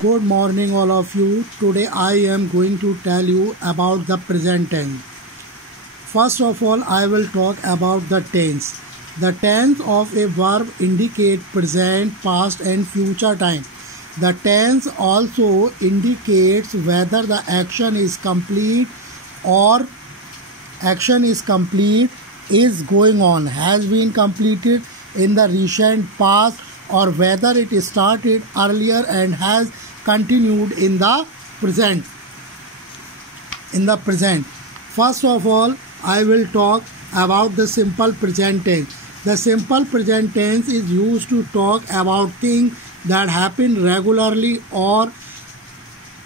Good morning all of you. Today I am going to tell you about the present tense. First of all, I will talk about the tense. The tense of a verb indicate present, past and future time. The tense also indicates whether the action is complete or is going on, has been completed in the recent past, or whether it started earlier and has continued in the present. First of all, I will talk about the simple present tense. The simple present tense is used to talk about things that happen regularly or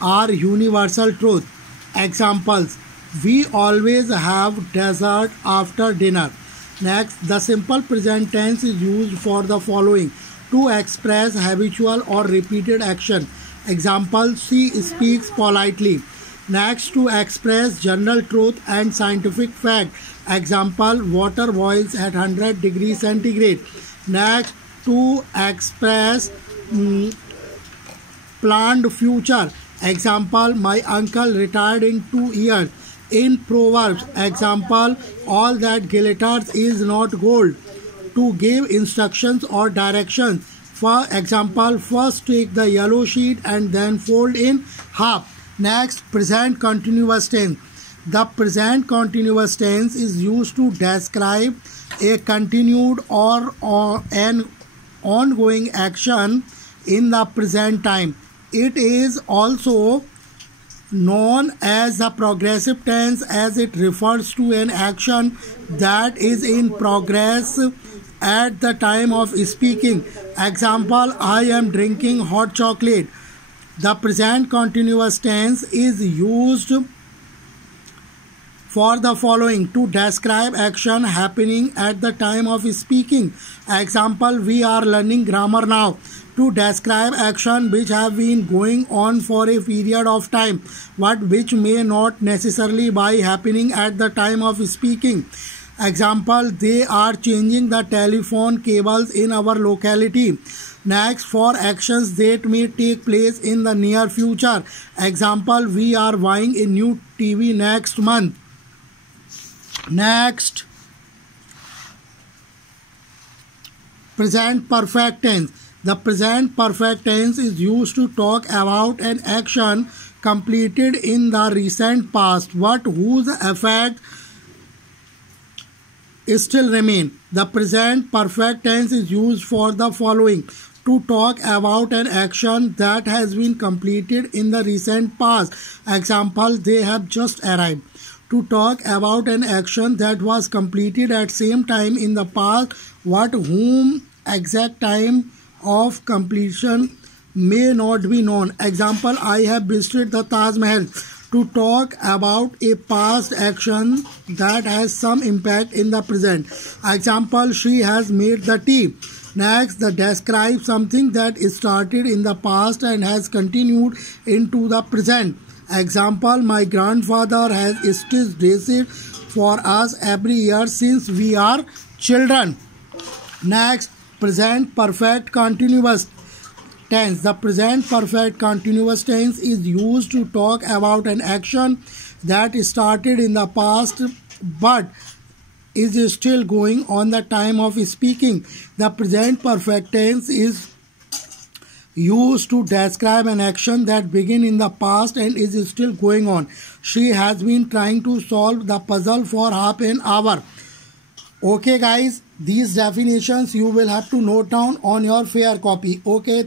are universal truth. Examples: we always have dessert after dinner. Next, the simple present tense is used for the following: to express habitual or repeated action. Example: she speaks politely. Next, to express general truth and scientific fact. Example: water boils at 100 degrees centigrade. Next, to express planned future. Example: my uncle retired in 2 years. In Proverbs, example: all that glitters is not gold. To give instructions or directions. For example, first take the yellow sheet and then fold in half. Next, present continuous tense. The present continuous tense is used to describe a continued or an ongoing action in the present time. It is also known as the progressive tense as it refers to an action that is in progress at the time of speaking. Example: I am drinking hot chocolate. The present continuous tense is used for the following: to describe action happening at the time of speaking. Example: we are learning grammar now. To describe action which have been going on for a period of time, but which may not necessarily be happening at the time of speaking. Example: they are changing the telephone cables in our locality. Next, for actions that may take place in the near future. Example: we are buying a new TV next month. Next, present perfect tense. The present perfect tense is used to talk about an action completed in the recent past but whose effect still remain. The present perfect tense is used for the following: to talk about an action that has been completed in the recent past. Example: they have just arrived. To talk about an action that was completed at same time in the past but whom exact time of completion may not be known. Example: I have visited the Taj Mahal. To talk about a past action that has some impact in the present. Example: she has made the tea. Next, the describe something that started in the past and has continued into the present. Example: my grandfather has stitched dresses for us every year since we are children. Next, present perfect continuous tense. The present perfect continuous tense is used to talk about an action that started in the past but is still going on the time of speaking. The present perfect tense is used to describe an action that began in the past and is still going on. She has been trying to solve the puzzle for half an hour. Okay guys, these definitions you will have to note down on your fair copy. Okay.